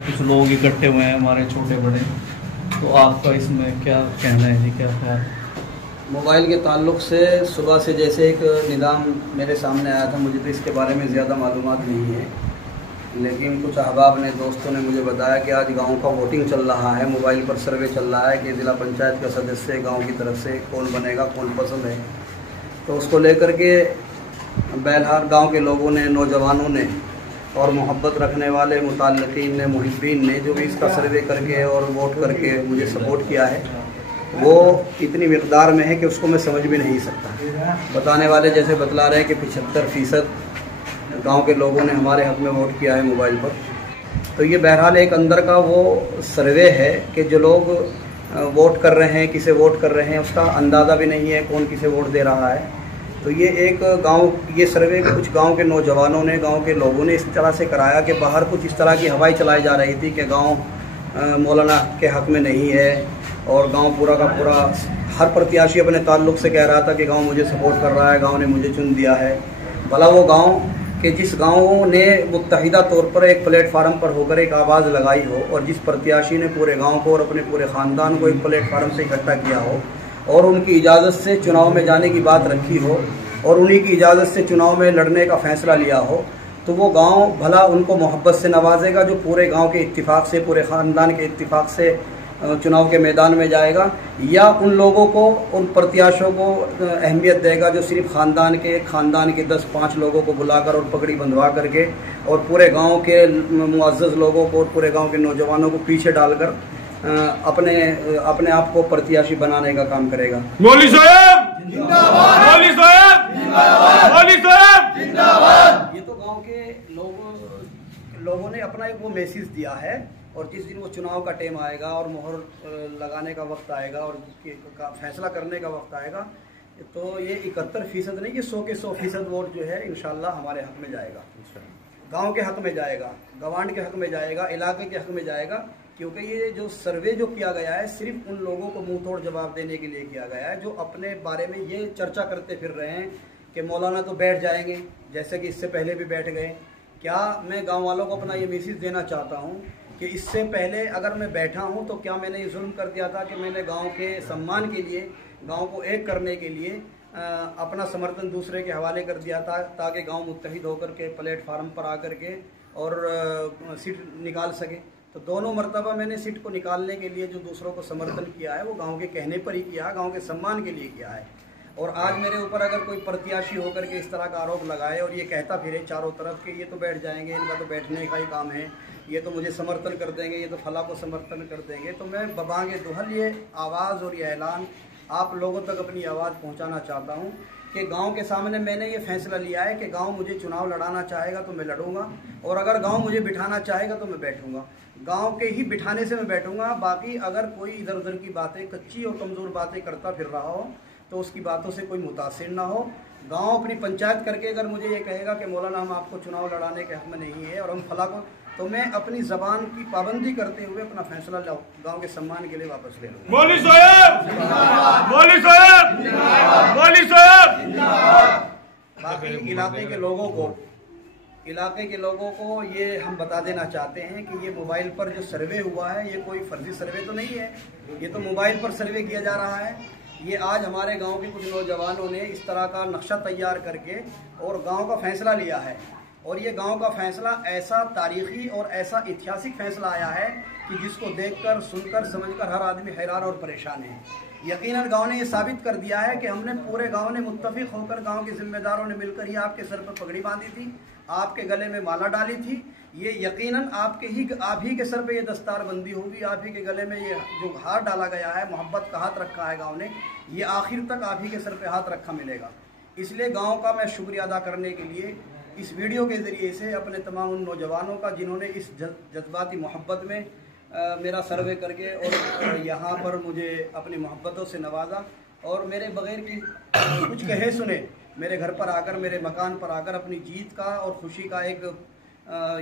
कुछ लोग इकट्ठे हुए हैं हमारे छोटे बड़े, तो आपका इसमें क्या कहना है जी, क्या ख्याल? मोबाइल के ताल्लुक़ से सुबह से जैसे एक निज़ाम मेरे सामने आया था, मुझे तो इसके बारे में ज़्यादा मालूमात नहीं है, लेकिन कुछ अहबाब ने, दोस्तों ने मुझे बताया कि आज गांव का वोटिंग चल रहा है, मोबाइल पर सर्वे चल रहा है कि ज़िला पंचायत का सदस्य गांव की तरफ से कौन बनेगा, कौन पसंद है। तो उसको लेकर के बहरहाल गांव के लोगों ने, नौजवानों ने और मोहब्बत रखने वाले मुताल्लिकीन ने, मुहिब्बीन ने जो भी इसका सर्वे करके और वोट करके मुझे सपोर्ट किया है, वो इतनी मिक़दार में है कि उसको मैं समझ भी नहीं सकता। बताने वाले जैसे बतला रहे हैं कि 75% गांव के लोगों ने हमारे हक़ में वोट किया है मोबाइल पर। तो ये बहरहाल एक अंदर का वो सर्वे है कि जो लोग वोट कर रहे हैं, किसे वोट कर रहे हैं, उसका अंदाज़ा भी नहीं है कौन किसे वोट दे रहा है। तो ये एक ये सर्वे कुछ गांव के नौजवानों ने, गांव के लोगों ने इस तरह से कराया कि बाहर कुछ इस तरह की हवाई चलाई जा रही थी कि गांव मौलाना के हक़ में नहीं है, और गांव पूरा का पूरा हर प्रत्याशी अपने ताल्लुक़ से कह रहा था कि गांव मुझे सपोर्ट कर रहा है, गांव ने मुझे चुन दिया है। भला वो गांव कि जिस गांव ने मुत्तहिदा तौर पर एक प्लेटफार्म पर होकर एक आवाज़ लगाई हो, और जिस प्रत्याशी ने पूरे गांव को और अपने पूरे ख़ानदान को एक प्लेटफार्म से इकट्ठा किया हो, और उनकी इजाज़त से चुनाव में जाने की बात रखी हो, और उन्हीं की इजाज़त से चुनाव में लड़ने का फ़ैसला लिया हो, तो वो गांव भला उनको मोहब्बत से नवाजेगा, जो पूरे गांव के इत्तिफाक़ से, पूरे ख़ानदान के इत्तिफाक़ से चुनाव के मैदान में जाएगा, या उन लोगों को, उन प्रत्याशियों को अहमियत देगा जो सिर्फ ख़ानदान के 10-5 लोगों को बुलाकर और पगड़ी बंधवा करके और पूरे गांव के मुअज़्ज़ज़ लोगों को और पूरे गांव के नौजवानों को पीछे डालकर अपने आप को प्रत्याशी बनाने का काम करेगा। मौलवी साहब जिंदाबाद, मौलवी साहब जिंदाबाद, मौलवी साहब जिंदाबाद। ये तो गांव के लोगों ने अपना एक वो मैसेज दिया है, और जिस दिन वो चुनाव का टाइम आएगा और मोहर लगाने का वक्त आएगा और फैसला करने का वक्त आएगा, तो ये 71% नहीं, ये 100 के 100% वोट जो है इंशाल्लाह हमारे हक में जाएगा, गांव के हक में जाएगा, गवांड के हक में जाएगा, इलाके के हक में जाएगा। क्योंकि ये जो सर्वे जो किया गया है, सिर्फ उन लोगों को मुंह तोड़ जवाब देने के लिए किया गया है जो अपने बारे में ये चर्चा करते फिर रहे हैं कि मौलाना तो बैठ जाएंगे, जैसे कि इससे पहले भी बैठ गए। क्या मैं गाँव वालों को अपना ये मैसेज देना चाहता हूँ कि इससे पहले अगर मैं बैठा हूं तो क्या मैंने ये जुल्म कर दिया था कि मैंने गांव के सम्मान के लिए, गांव को एक करने के लिए अपना समर्थन दूसरे के हवाले कर दिया था, ताकि गांव मुत्तहिद होकर के प्लेटफार्म पर आकर के और सीट निकाल सके। तो दोनों मरतबा मैंने सीट को निकालने के लिए जो दूसरों को समर्थन किया है, वो गाँव के कहने पर ही किया, गाँव के सम्मान के लिए किया है। और आज मेरे ऊपर अगर कोई प्रत्याशी होकर के इस तरह का आरोप लगाए और ये कहता फिरे चारों तरफ कि ये तो बैठ जाएंगे, इनका तो बैठने का ही काम है, ये तो मुझे समर्थन कर देंगे, ये तो फला को समर्थन कर देंगे, तो मैं बबांगे दुहल ये आवाज़ और ये ऐलान आप लोगों तक अपनी आवाज़ पहुंचाना चाहता हूं कि गांव के सामने मैंने ये फैसला लिया है कि गांव मुझे चुनाव लड़ाना चाहेगा तो मैं लड़ूंगा, और अगर गांव मुझे बिठाना चाहेगा तो मैं बैठूंगा, गांव के ही बिठाने से मैं बैठूंगा। बाकी अगर कोई इधर उधर की बातें, कच्ची और कमज़ोर बातें करता फिर रहा हो, तो उसकी बातों से कोई मुतासिर ना हो। गांव अपनी पंचायत करके अगर मुझे ये कहेगा कि मौलाना हम आपको चुनाव लड़ाने के हक़ में नहीं है और हम फला को, तो मैं अपनी ज़बान की पाबंदी करते हुए अपना फैसला गांव के सम्मान के लिए वापस ले लूँगा। मौलवी साहब जिंदाबाद, मौलवी साहब जिंदाबाद, मौलवी साहब जिंदाबाद। बाकी इलाके के लोगों को ये हम बता देना चाहते हैं कि ये मोबाइल पर जो सर्वे हुआ है, ये कोई फर्जी सर्वे तो नहीं है, ये तो मोबाइल पर सर्वे किया जा रहा है। ये आज हमारे गांव के कुछ नौजवानों ने इस तरह का नक्शा तैयार करके और गांव का फैसला लिया है, और ये गांव का फैसला ऐसा तारीखी और ऐसा ऐतिहासिक फैसला आया है कि जिसको देखकर, सुनकर, समझकर हर आदमी हैरान और परेशान है। यकीनन गांव ने ये साबित कर दिया है कि हमने, पूरे गांव ने मुत्तफिक होकर, गांव के जिम्मेदारों ने मिलकर ही आपके सर पर पगड़ी बांधी थी, आपके गले में माला डाली थी। ये यकीनन आप ही के सर पे ये दस्तारबंदी होगी, आप ही के गले में ये जो हार डाला गया है, मोहब्बत का हाथ रखा है गांव ने, ये आखिर तक आप ही के सर पे हाथ रखा मिलेगा। इसलिए गांव का मैं शुक्रिया अदा करने के लिए इस वीडियो के ज़रिए से अपने तमाम उन नौजवानों का जिन्होंने इस जज्बाती मोहब्बत में मेरा सर्वे करके और यहाँ पर मुझे अपनी मोहब्बतों से नवाजा, और मेरे बग़ैर की कुछ कहे सुने मेरे घर पर आकर, मेरे मकान पर आकर अपनी जीत का और खुशी का एक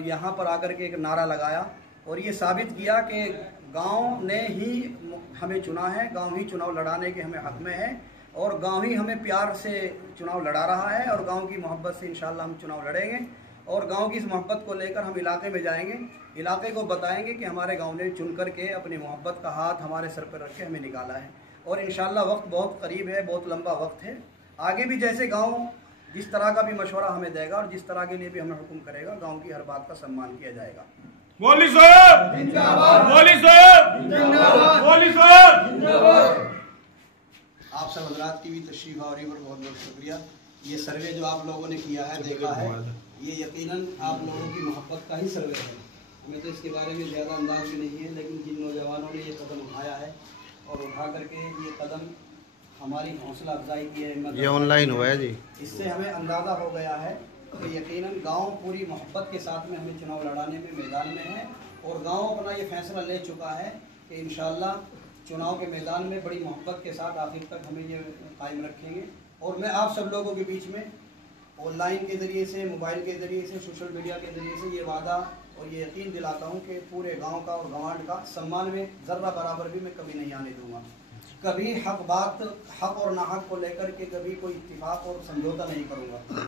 यहाँ पर आकर के एक नारा लगाया, और ये साबित किया कि गांव ने ही हमें चुना है, गांव ही चुनाव लड़ाने के हमें हक़ में है, और गांव ही हमें प्यार से चुनाव लड़ा रहा है, और गांव की मोहब्बत से इंशाअल्लाह हम चुनाव लड़ेंगे। और गांव की इस मोहब्बत को लेकर हम इलाके में जाएंगे, इलाके को बताएंगे कि हमारे गांव ने चुन करके अपनी मोहब्बत का हाथ हमारे सर पर रख के हमें निकाला है। और इंशाल्लाह वक्त बहुत करीब है, बहुत लंबा वक्त है। आगे भी जैसे गांव जिस तरह का भी मशवरा हमें देगा और जिस तरह के लिए भी हमें हुक्म करेगा, गांव की हर बात का सम्मान किया जाएगा। मौलवी साहब जिंदाबाद, मौलवी साहब जिंदाबाद, मौलवी साहब जिंदाबाद। आप सब हजरात की भी तशरीफ आवरी पर बहुत बहुत शुक्रिया। ये सर्वे जो आप लोगों ने किया है, देखा है, ये यकीनन आप लोगों की मोहब्बत का ही सर्वे है। हमें तो इसके बारे में ज़्यादा अंदाज भी नहीं है, लेकिन जिन नौजवानों ने ये कदम उठाया है और उठा करके ये कदम हमारी हौसला अफजाई की है, ये ऑनलाइन हुआ है जी, इससे हमें अंदाज़ा हो गया है कि यकीनन गांव पूरी मोहब्बत के साथ में हमें चुनाव लड़ाने में मैदान में है। और गांव अपना ये फैसला ले चुका है कि इंशाअल्लाह चुनाव के मैदान में बड़ी मोहब्बत के साथ आखिर तक हमें ये कायम रखेंगे। और मैं आप सब लोगों के बीच में ऑनलाइन के ज़रिए से, मोबाइल के ज़रिए से, सोशल मीडिया के ज़रिए से ये वादा और ये यकीन दिलाता हूँ कि पूरे गांव का और गवांड का सम्मान में ज़र्रा बराबर भी मैं कभी नहीं आने दूँगा। कभी हक और नाहक को लेकर के कभी कोई इत्तिफाक और समझौता नहीं करूँगा।